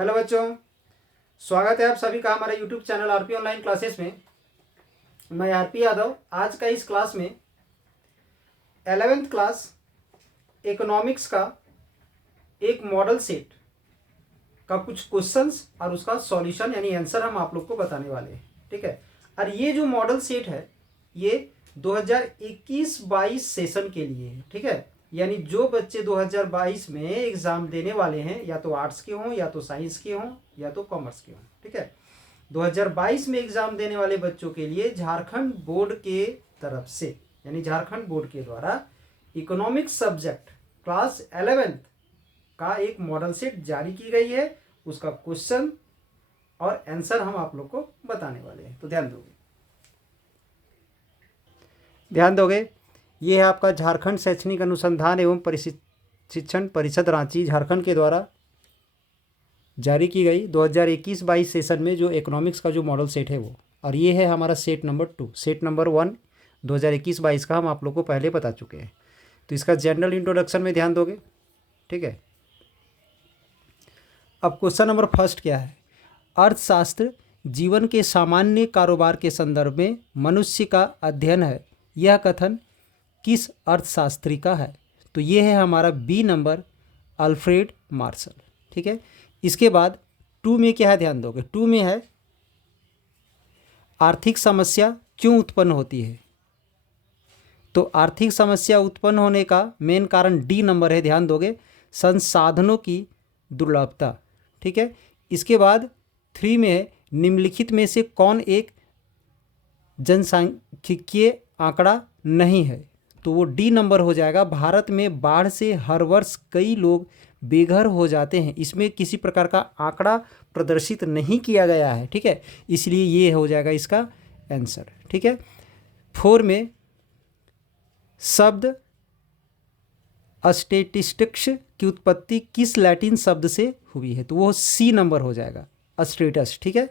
Hello बच्चों, स्वागत है आप सभी का हमारे YouTube channel RP online classes में। मैं आरपी यादव। आज का इस क्लास में 11th क्लास इकोनॉमिक्स का एक मॉडल सेट का कुछ क्वेश्चंस और उसका सॉल्यूशन यानी आंसर हम आप लोग को बताने वाले हैं। ठीक है, और ये जो मॉडल सेट है ये 2021-22 सेशन के लिए है। ठीक है, यानी जो बच्चे 2022 में एग्जाम देने वाले हैं, या तो आर्ट्स के हों, या तो साइंस के हों, या तो कॉमर्स के हों। ठीक है, 2022 में एग्जाम देने वाले बच्चों के लिए झारखंड बोर्ड के तरफ से यानी झारखंड बोर्ड के द्वारा इकोनॉमिक्स सब्जेक्ट क्लास 11th का एक मॉडल सेट जारी की गई है। उसका क्वेश्चन और आंसर हम आप लोग को बताने वाले हैं, तो ध्यान दोगे। ये है आपका झारखंड शैक्षणिक अनुसंधान एवं प्रशिक्षण परिषद रांची झारखंड के द्वारा जारी की गई 2021-22 सेशन में जो इकोनॉमिक्स का जो मॉडल सेट है वो, और ये है हमारा सेट नंबर 2। सेट नंबर 1 2021-22 का हम आप लोग को पहले बता चुके हैं। तो इसका जनरल इंट्रोडक्शन में ध्यान दोगे। ठीक है, अब क्वेश्चन नंबर फर्स्ट क्या है। अर्थशास्त्र जीवन के सामान्य कारोबार के संदर्भ में मनुष्य का अध्ययन है। यह कथन किस अर्थशास्त्री का है? तो ये है हमारा बी नंबर, अल्फ्रेड मार्शल। ठीक है, इसके बाद 2 में क्या है, ध्यान दोगे। 2 में है आर्थिक समस्या क्यों उत्पन्न होती है? तो आर्थिक समस्या उत्पन्न होने का मेन कारण डी नंबर है, ध्यान दोगे, संसाधनों की दुर्लभता। ठीक है, इसके बाद 3 में है निम्नलिखित में से कौन एक जनसांख्यिकीय आंकड़ा नहीं है? तो वो डी नंबर हो जाएगा। भारत में बाढ़ से हर वर्ष कई लोग बेघर हो जाते हैं, इसमें किसी प्रकार का आंकड़ा प्रदर्शित नहीं किया गया है। ठीक है, इसलिए ये हो जाएगा इसका आंसर। ठीक है, 4 में शब्द स्टैटिस्टिक्स की उत्पत्ति किस लैटिन शब्द से हुई है? तो वो सी नंबर हो जाएगा, स्टेटस। ठीक है,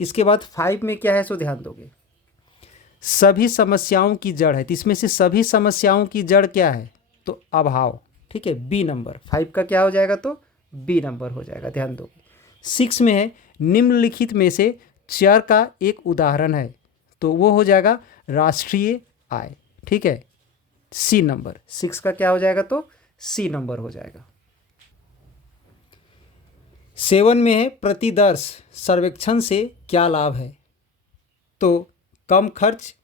इसके बाद 5 में क्या है, सो ध्यान दोगे। सभी समस्याओं की जड़ है, तो इसमें से सभी समस्याओं की जड़ क्या है? तो अभाव। ठीक है, बी नंबर 5 का क्या हो जाएगा? तो बी नंबर हो जाएगा, ध्यान दोगे। 6 में है निम्नलिखित में से चर का एक उदाहरण है, तो वो हो जाएगा राष्ट्रीय आय। ठीक है, सी नंबर 6 का क्या हो जाएगा? तो सी नंबर हो जाएगा। 7 में है प्रतिदर्श सर्वेक्षण से क्या लाभ है? तो कम खर्च।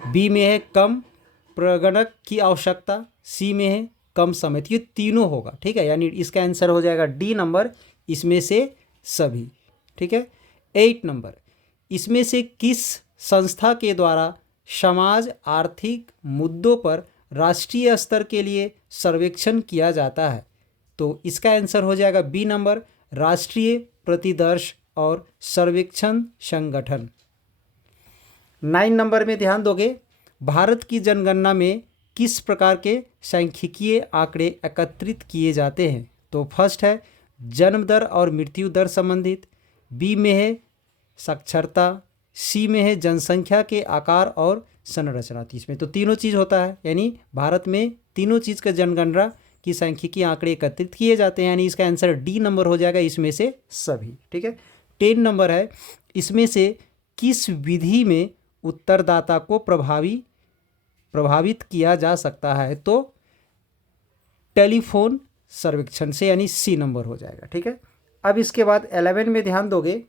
बी में है कम प्रगणक की आवश्यकता। सी में है कम समय। तो ये तीनों होगा। ठीक है, यानी इसका आंसर हो जाएगा डी नंबर, इसमें से सभी। ठीक है, 8 नंबर, इसमें से किस संस्था के द्वारा समाज आर्थिक मुद्दों पर राष्ट्रीय स्तर के लिए सर्वेक्षण किया जाता है? तो इसका आंसर हो जाएगा बी नंबर, राष्ट्रीय प्रतिदर्श और सर्वेक्षण संगठन। 9 नंबर में ध्यान दोगे, भारत की जनगणना में किस प्रकार के सांख्यिकीय आंकड़े एकत्रित किए जाते हैं? तो फर्स्ट है जन्म दर और मृत्यु दर संबंधित। बी में है साक्षरता। सी में है जनसंख्या के आकार और संरचना। इसमें तो तीनों चीज़ होता है, यानी भारत में तीनों चीज़ का जनगणना की सांख्यिकीय आंकड़े एकत्रित किए जाते हैं, यानी इसका आंसर डी नंबर हो जाएगा, इसमें से सभी। ठीक है, 10 नंबर है इसमें से किस विधि में उत्तरदाता को प्रभावित किया जा सकता है? तो टेलीफोन सर्वेक्षण से, यानी सी नंबर हो जाएगा। ठीक है, अब इसके बाद 11 में ध्यान दोगे,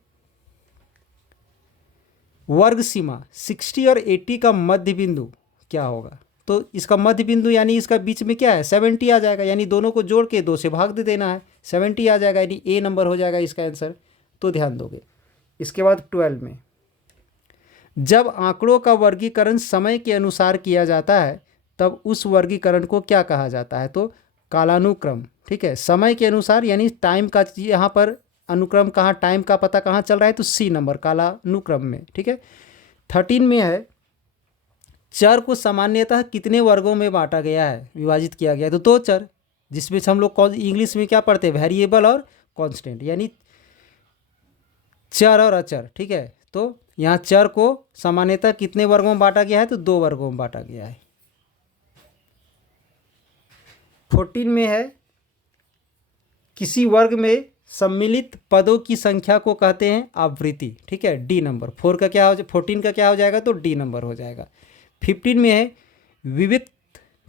वर्ग सीमा 60 और 80 का मध्य बिंदु क्या होगा? तो इसका मध्य बिंदु यानी इसका बीच में क्या है, 70 आ जाएगा, यानी दोनों को जोड़ के 2 से भाग दे देना है, 70 आ जाएगा, यानी ए नंबर हो जाएगा इसका आंसर। तो ध्यान दोगे। इसके बाद 12 में, जब आंकड़ों का वर्गीकरण समय के अनुसार किया जाता है तब उस वर्गीकरण को क्या कहा जाता है? तो कालानुक्रम। ठीक है, समय के अनुसार यानी टाइम का, यहाँ पर अनुक्रम कहाँ, टाइम का पता कहाँ चल रहा है? तो सी नंबर, कालानुक्रम में। ठीक है, 13 में है चर को सामान्यतः कितने वर्गों में बांटा गया है, विभाजित किया गया है? तो 2 चर, जिसमें हम लोग इंग्लिश में क्या पढ़ते हैं, वेरिएबल और कांस्टेंट, यानी चर और अचर। ठीक है, तो यहाँ चर को सामान्यतः कितने वर्गों में बांटा गया है? तो 2 वर्गों में बांटा गया है। 14 में है किसी वर्ग में सम्मिलित पदों की संख्या को कहते हैं आवृत्ति। ठीक है, डी नंबर। 14 का क्या हो जाएगा, तो डी नंबर हो जाएगा। 15 में है विविक्त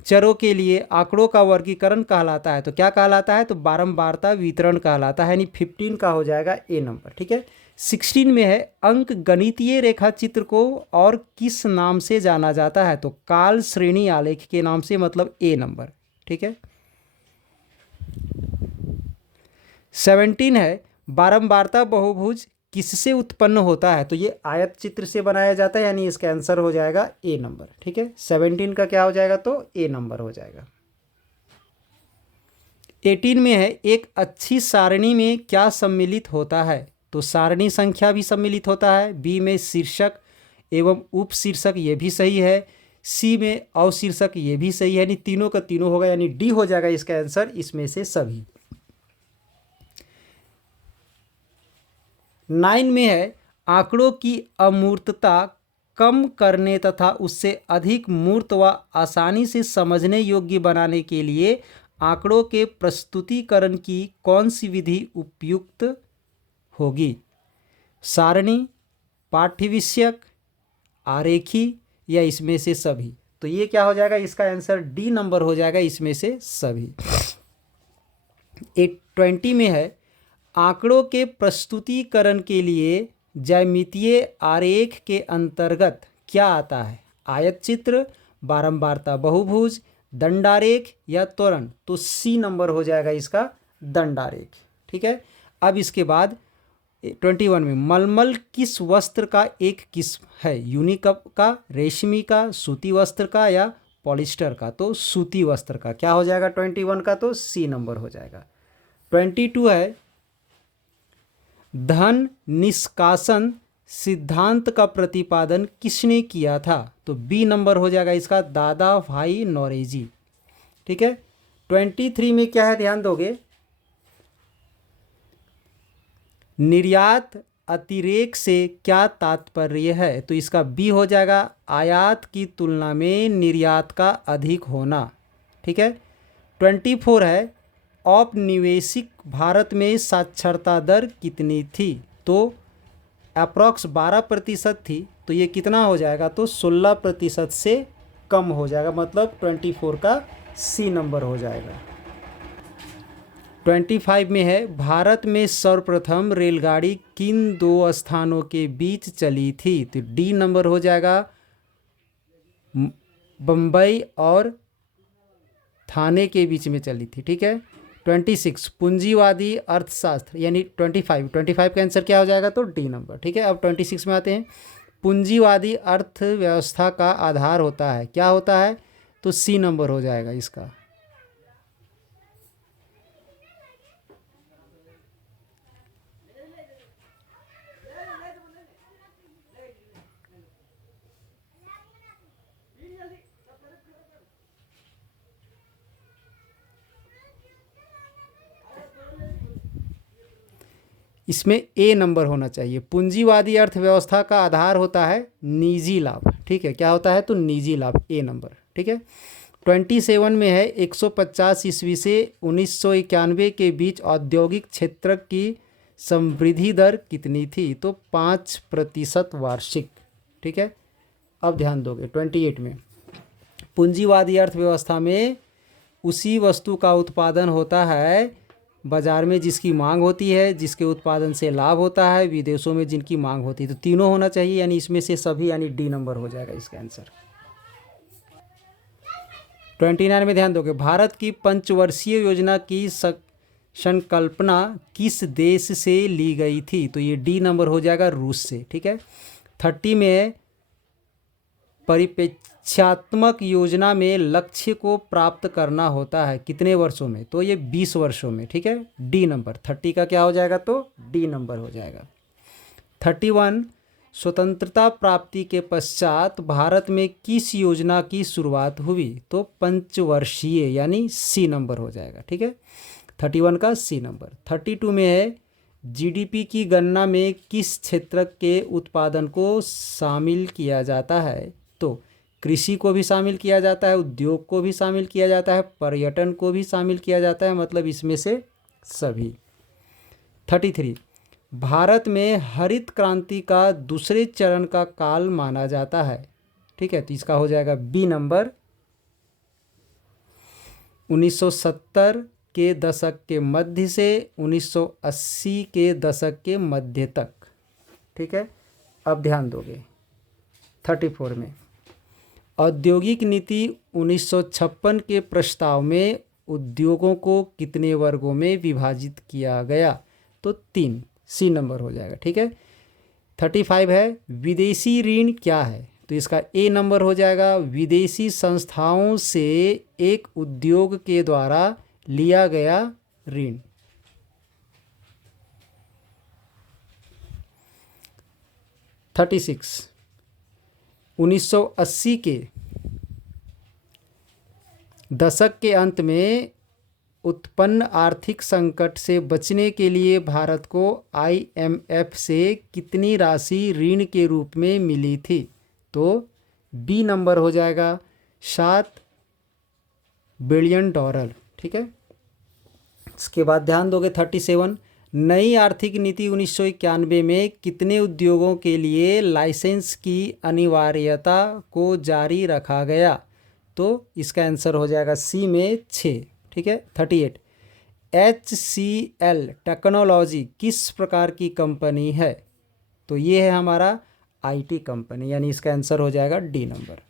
चरों के लिए आंकड़ों का वर्गीकरण कहलाता है, तो क्या कहलाता है, तो बारंबारता वितरण कहलाता है, यानी 15 का हो जाएगा ए नंबर। ठीक है। 16 में है अंक गणितीय रेखा चित्र को और किस नाम से जाना जाता है, तो काल श्रेणी आलेख के नाम से, मतलब ए नंबर। ठीक है। 17 है बारंबारता बहुभुज किससे उत्पन्न होता है, तो ये आयत चित्र से बनाया जाता है, यानी इसका आंसर हो जाएगा ए नंबर। ठीक है। 17 का क्या हो जाएगा, तो ए नंबर हो जाएगा। 18 में है एक अच्छी सारणी में क्या सम्मिलित होता है, तो सारणी संख्या भी सम्मिलित होता है। बी में शीर्षक एवं उपशीर्षक, ये भी सही है। सी में अवशीर्षक, ये भी सही है, यानी तीनों का तीनों होगा, यानी डी हो जाएगा इसका आंसर, इसमें से सभी। 9 में है आंकड़ों की अमूर्तता कम करने तथा उससे अधिक मूर्त व आसानी से समझने योग्य बनाने के लिए आंकड़ों के प्रस्तुतिकरण की कौन सी विधि उपयुक्त होगी, सारणी, पाठ्य विषयक, आरेखी या इसमें से सभी, तो ये क्या हो जाएगा, इसका आंसर डी नंबर हो जाएगा, इसमें से सभी। 20 में है आंकड़ों के प्रस्तुतिकरण के लिए ज्यामितीय आरेख के अंतर्गत क्या आता है, आयत चित्र, बारंबारता बहुभुज, दंडारेख या त्वरण, तो सी नंबर हो जाएगा इसका दंडारेख। ठीक है। अब इसके बाद 21 में मलमल किस वस्त्र का एक किस्म है, यूनिकप का, रेशमी का, सूती वस्त्र का या पॉलिस्टर का, तो सूती वस्त्र का क्या हो जाएगा 21 का, तो सी नंबर हो जाएगा। 22 है धन निष्कासन सिद्धांत का प्रतिपादन किसने किया था, तो बी नंबर हो जाएगा इसका दादा भाई नौरोजी। ठीक है। 23 में क्या है, ध्यान दोगे, निर्यात अतिरेक से क्या तात्पर्य है, तो इसका बी हो जाएगा आयात की तुलना में निर्यात का अधिक होना। ठीक है। 24 है औपनिवेशिक भारत में साक्षरता दर कितनी थी, तो अप्रॉक्स 12% थी, तो ये कितना हो जाएगा, तो 16% से कम हो जाएगा, मतलब 24 का सी नंबर हो जाएगा। 25 में है भारत में सर्वप्रथम रेलगाड़ी किन दो स्थानों के बीच चली थी, तो डी नंबर हो जाएगा बम्बई और थाने के बीच में चली थी। ठीक है। 26 पूंजीवादी अर्थशास्त्र, यानी 25 का आंसर क्या हो जाएगा, तो डी नंबर। ठीक है। अब 26 में आते हैं, पूंजीवादी अर्थव्यवस्था का आधार होता है, क्या होता है, तो सी नंबर हो जाएगा इसका। इसमें ए नंबर होना चाहिए। पूंजीवादी अर्थव्यवस्था का आधार होता है निजी लाभ। ठीक है, क्या होता है, तो निजी लाभ, ए नंबर। ठीक है। 27 में है 150 ईस्वी से 1991 के बीच औद्योगिक क्षेत्र की समवृद्धि दर कितनी थी, तो 5% वार्षिक। ठीक है। अब ध्यान दोगे 28 में, पूंजीवादी अर्थव्यवस्था में उसी वस्तु का उत्पादन होता है बाजार में जिसकी मांग होती है, जिसके उत्पादन से लाभ होता है, विदेशों में जिनकी मांग होती है, तो तीनों होना चाहिए, यानी इसमें से सभी, यानी डी नंबर हो जाएगा इसका आंसर। 29 में ध्यान दोगे, भारत की पंचवर्षीय योजना की संकल्पना किस देश से ली गई थी, तो ये डी नंबर हो जाएगा रूस से। ठीक है। 30 में परिप्रेक्ष्यात्मक योजना में लक्ष्य को प्राप्त करना होता है कितने वर्षों में, तो ये 20 वर्षों में। ठीक है। डी नंबर 30 का क्या हो जाएगा, तो डी नंबर हो जाएगा। 31 स्वतंत्रता प्राप्ति के पश्चात भारत में किस योजना की शुरुआत हुई, तो पंचवर्षीय, यानी सी नंबर हो जाएगा। ठीक है। 31 का सी नंबर। 32 में है जीडीपी की गणना में किस क्षेत्र के उत्पादन को शामिल किया जाता है, तो कृषि को भी शामिल किया जाता है, उद्योग को भी शामिल किया जाता है, पर्यटन को भी शामिल किया जाता है, मतलब इसमें से सभी। 33, भारत में हरित क्रांति का दूसरे चरण का काल माना जाता है। ठीक है, तो इसका हो जाएगा बी नंबर, 1970 के दशक के मध्य से 1980 के दशक के मध्य तक। ठीक है, अब ध्यान दोगे 34 में, औद्योगिक नीति 1956 के प्रस्ताव में उद्योगों को कितने वर्गों में विभाजित किया गया? तो 3, सी नंबर हो जाएगा। ठीक है, 35 है, विदेशी ऋण क्या है? तो इसका ए नंबर हो जाएगा, विदेशी संस्थाओं से एक उद्योग के द्वारा लिया गया ऋण। 36, 1980 के दशक के अंत में उत्पन्न आर्थिक संकट से बचने के लिए भारत को IMF से कितनी राशि ऋण के रूप में मिली थी? तो बी नंबर हो जाएगा, $7 बिलियन। ठीक है, इसके बाद ध्यान दोगे 37, नई आर्थिक नीति 1991 में कितने उद्योगों के लिए लाइसेंस की अनिवार्यता को जारी रखा गया? तो इसका आंसर हो जाएगा सी में 6। ठीक है, 38, HCL टेक्नोलॉजी किस प्रकार की कंपनी है? तो ये है हमारा IT कंपनी, यानी इसका आंसर हो जाएगा डी नंबर।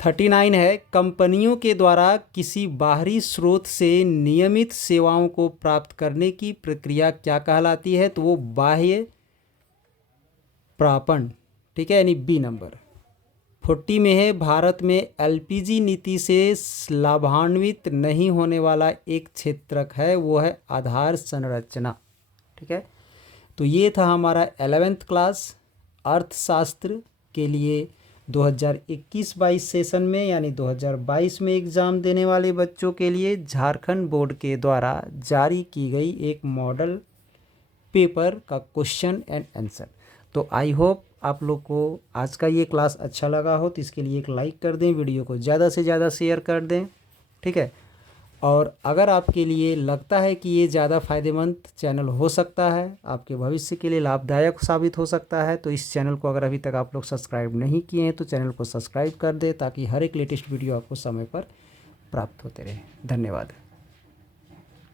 39 है, कंपनियों के द्वारा किसी बाहरी स्रोत से नियमित सेवाओं को प्राप्त करने की प्रक्रिया क्या कहलाती है? तो वो बाह्य प्रापण। ठीक है, यानी बी नंबर। 40 में है, भारत में LPG नीति से लाभान्वित नहीं होने वाला एक क्षेत्रक है, वो है आधार संरचना। ठीक है, तो ये था हमारा 11th क्लास अर्थशास्त्र के लिए 2021-22 सेशन में, यानी 2022 में एग्ज़ाम देने वाले बच्चों के लिए झारखंड बोर्ड के द्वारा जारी की गई एक मॉडल पेपर का क्वेश्चन एंड आंसर। तो आई होप आप लोग को आज का ये क्लास अच्छा लगा हो, तो इसके लिए एक लाइक कर दें, वीडियो को ज़्यादा से ज़्यादा शेयर कर दें। ठीक है, और अगर आपके लिए लगता है कि ये ज़्यादा फ़ायदेमंद चैनल हो सकता है, आपके भविष्य के लिए लाभदायक साबित हो सकता है, तो इस चैनल को अगर अभी तक आप लोग सब्सक्राइब नहीं किए हैं तो चैनल को सब्सक्राइब कर दें, ताकि हर एक लेटेस्ट वीडियो आपको समय पर प्राप्त होते रहे। धन्यवाद।